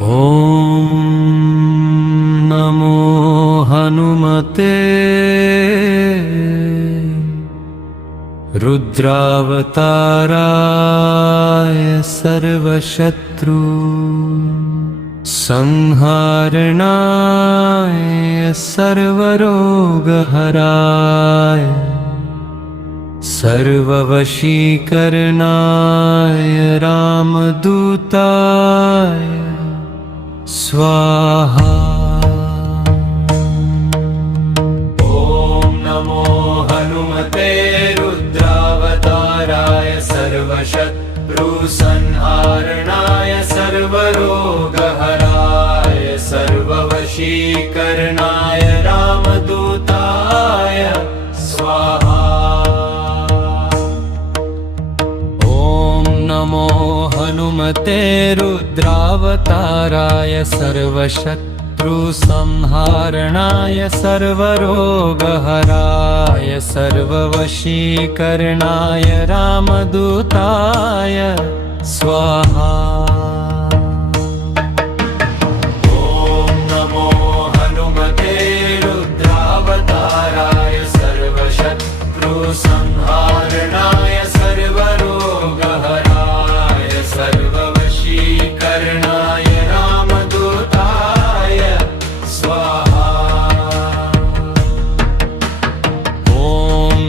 ॐ नमो हनुमते रुद्रावताराय सर्वशत्रु संहारणाय सर्वरोगहराय सर्ववशीकरणाय रामदूताय स्वाहा। ॐ नमो हनुमते रुद्रावताराय सर्वशत्रुसंहारणाय सर्वरोगहराय सर्ववशीकरणाय रामदूताय स्वाहा। नमो हनुमते रुद्रावताराय सर्वशत्रुसंहारणाय सर्वरोगहराय सर्ववशीकरणाय रामदूताय स्वाहा। ॐ नमो हनुमते रुद्रावताराय सर्वशत्रुसंहारणाय सर्वरोगहराय सर्ववशीकरणाय रामदूताय स्वाहा। ॐ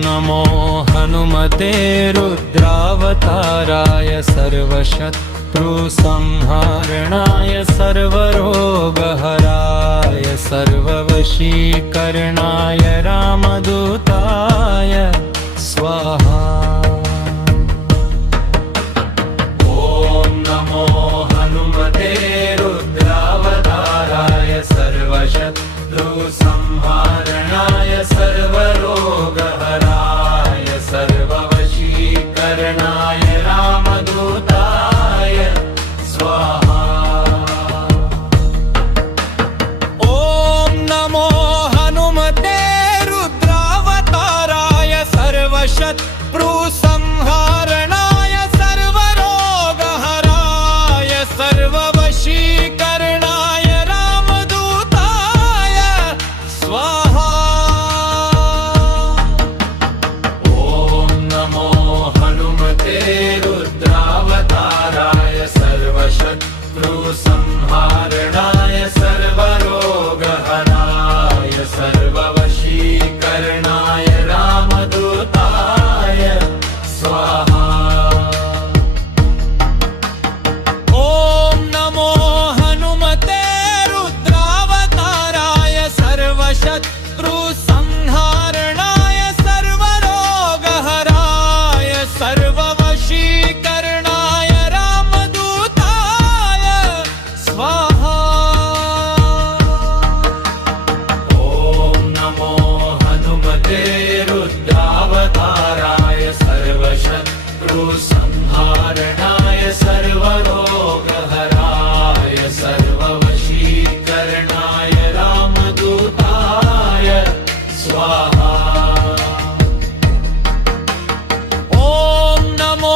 नमो हनुमते रुद्रावताराय सर्वशत्रुसंहारणाय सर्वरोगहराय सर्ववशीकरणाय रामदूताय स्वाहा। संहारणाय सर्वरोगहराय सर्ववशीकरणाय रामदूताय स्वाहा। ॐ नमो हनुमते रुद्रावताराय सर्वशत्रुसंहारणाय सर्वरोगहराय सर्ववशीकरणाय स्वाहा। ॐ नमो हनुमते रुद्रावताराय सर्वशत्रुसंहारणाय सर्वरोगहराय सर्ववशीकरणाय रामदूताय स्वाहा। ॐ नमो हनुमते रुद्रावताराय सर्वशत्रुसंहारणाय सर्वरोगहराय सर्ववशीकरणाय रामदूताय स्वाहा। ॐ नमो हनुमते रुद्रावताराय सर्वशत्रुसंहारणाय सर्वरोगहराय सर्ववशीकरणाय रामदूताय स्वाहा। ॐ नमो हनुमते रुद्रावताराय सर्वशत्रुसंहारणाय सर्वरोगहराय सर्ववशीकरणाय रामदूताय स्वाहा। ॐ नमो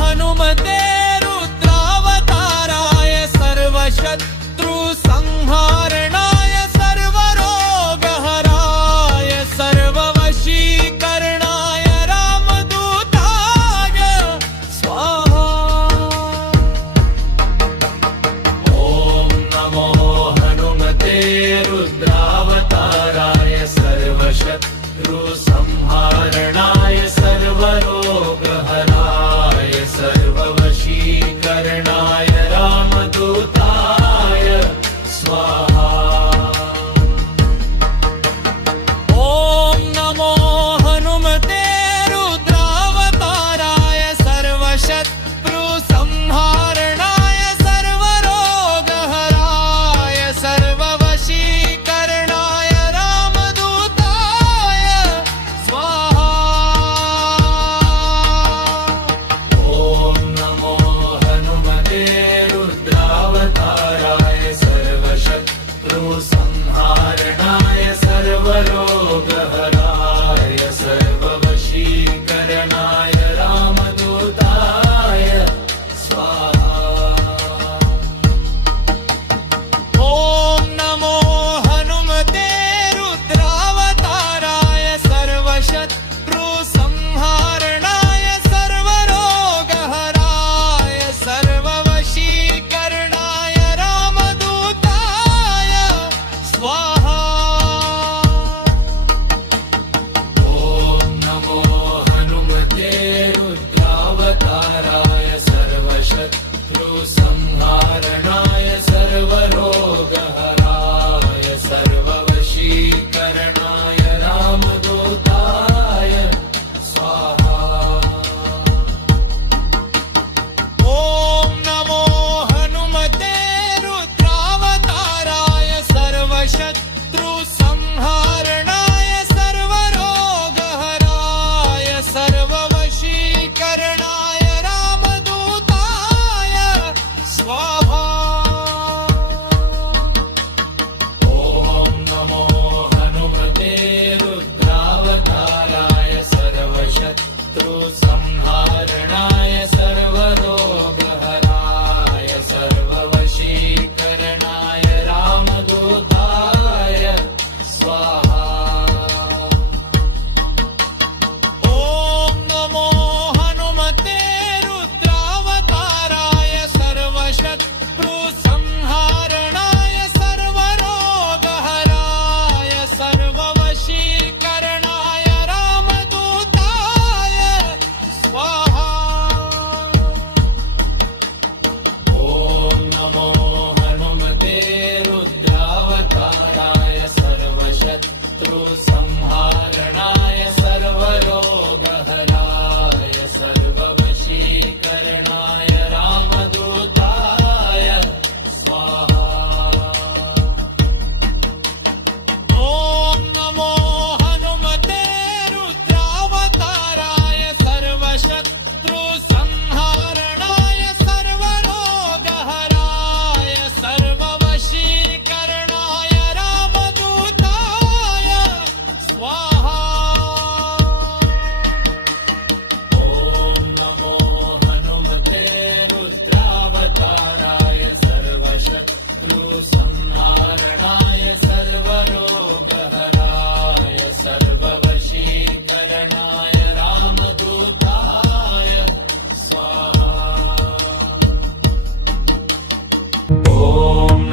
हनुमते रुद्रावताराय सर्वशत्रुसंहारणाय सर्वरोगहराय सर्ववशीकरणाय रामदूताय स्वाहा। ॐ नमो हनुमते रुद्रावताराय सर्वशत्रुसंहारणाय सर्वरोगहराय सर्ववशीकरणाय रामदूताय स्वाहा। ॐ नमो हनुमते रुद्रावताराय सर्वशत्रुसंहारणाय सर्वरोगहराय सर्ववशीकरणाय रामदूताय स्वाहा।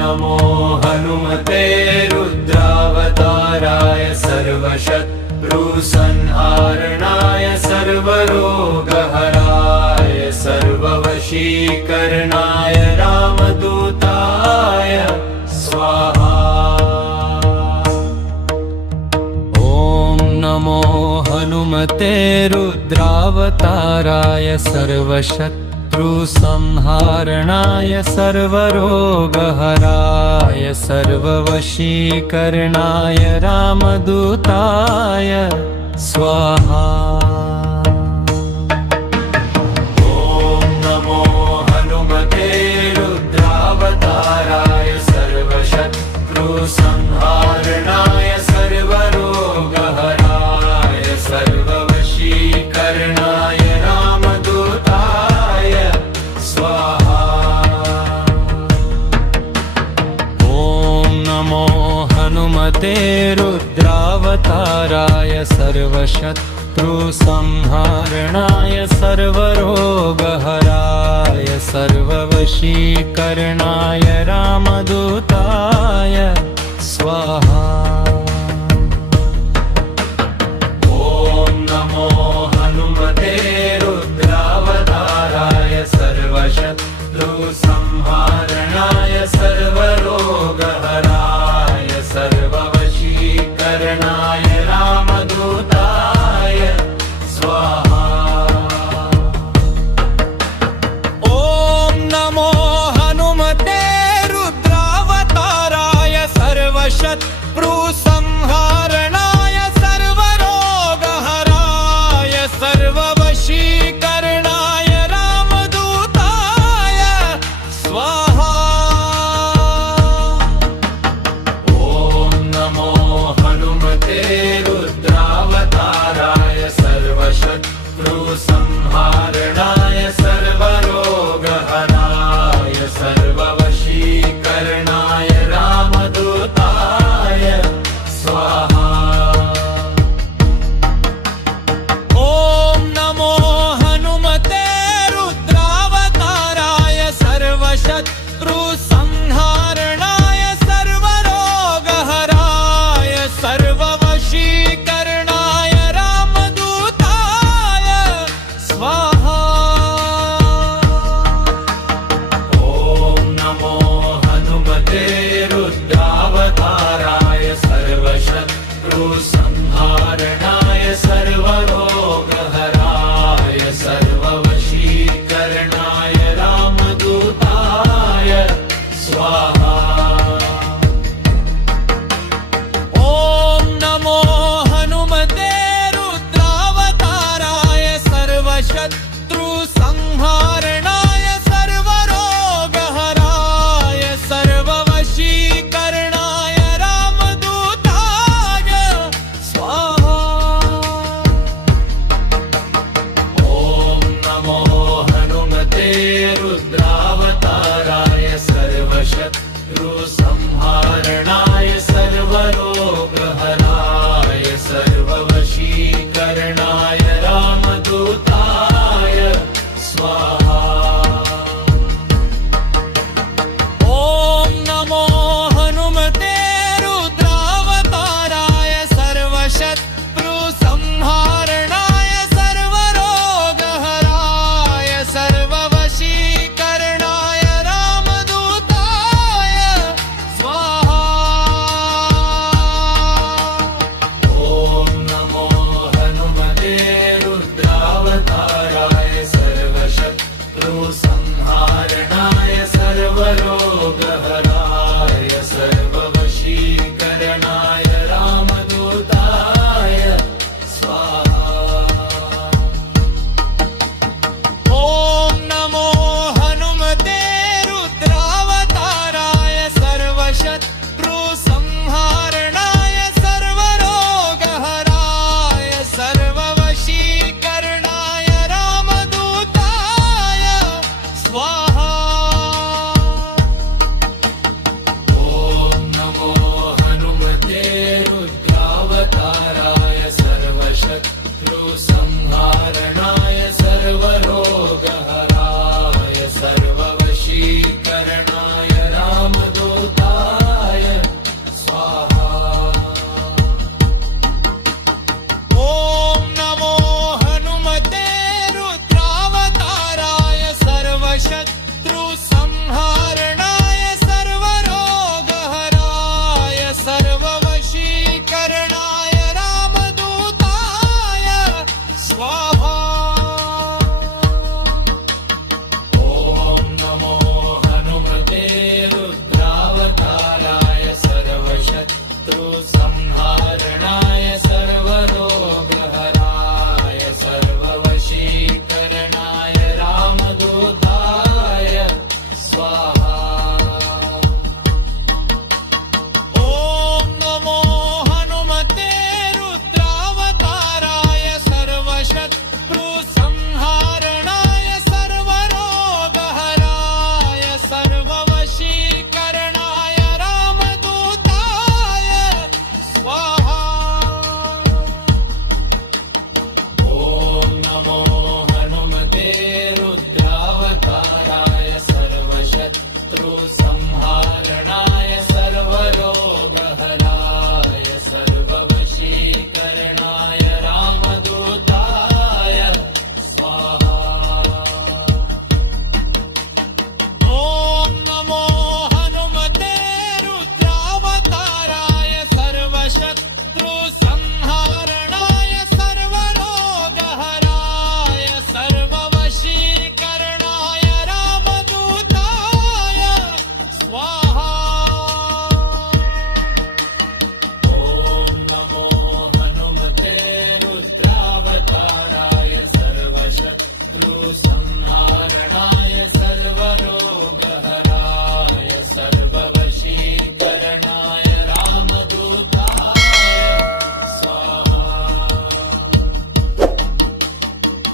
नमो हनुमते रुद्रावताराय सर्वशत्रुसंहारणाय सर्वरोगहराय सर्ववशीकरणाय रामदूताय स्वाहा। ॐ नमो हनुमते रुद्रावताराय सर्वशत्रुसंहारणाय सर्वरोगहराय सर्ववशीकरणाय रामदूताय स्वाहा। ॐ नमो हनुमते रुद्रावताराय सर्वशत्रुसंहारणाय सर्वरोगहराय सर्ववशीकरणाय रामदूताय स्वाहा। ॐ नमो हनुमते रुद्रावताराय सर्वशत्रुसंहारणाय सर्वरोगहराय सर्ववशीकरणाय रामदूताय स्वाहा। ॐ नमो हनुमते रुद्रावताराय सर्वशत्रुसंहारणाय सर्वरोगहराय सर्ववशीकरणाय रामदूताय स्वाहा। ॐ नमो हनुमते रुद्रावताराय सर्वशत्रुसंहारणाय सर्वरोगहराय सर्ववशीकरणाय रामदूताय स्वाहा। ॐ नमो हनुमते रुद्रावताराय सर्वशत्रुसंहारणाय सर्वरोगहराय सर्ववशीकरणाय रामदूताय स्वाहा। ॐ नमो हनुमते रुद्रावताराय सर्वशत्रुसंहारणाय सर्वरोगहराय सर्ववशीकरणाय रामदूताय स्वाहा। ॐ नमो हनुमते रुद्रावताराय सर्वशत्रुसंहारणाय सर्वरोगहराय सर्ववशीकरणाय रामदूताय स्वाहा। ॐ नमो हनुमते रुद्रावताराय सर्वशत्रुसंहारणाय सर्वरोगहराय सर्ववशीकरणाय रामदूताय स्वाहा। ॐ नमो हनुमते रुद्रावताराय सर्वशत्रुसंहारणाय सर्वरोगहराय सर्ववशीकरणाय रामदूताय स्वाहा। ॐ नमो हनुमते रुद्रावताराय सर्वशत्रुसंहारणाय सर्वरोगहराय सर्ववशीकरणाय रामदूताय स्वाहा। सर्वशत्रुसंहारणाय सर्वरोगहराय सर्ववशीकरणाय रामदूताय स्वाहा। ॐ नमो हनुमते रुद्रावताराय सर्वशत्रुसंहारणाय सर्वरोगहराय सर्ववशीकरणाय रामदूताय स्वाहा। ॐ नमो हनुमते रुद्रावताराय सर्वशत्रुसंहारणाय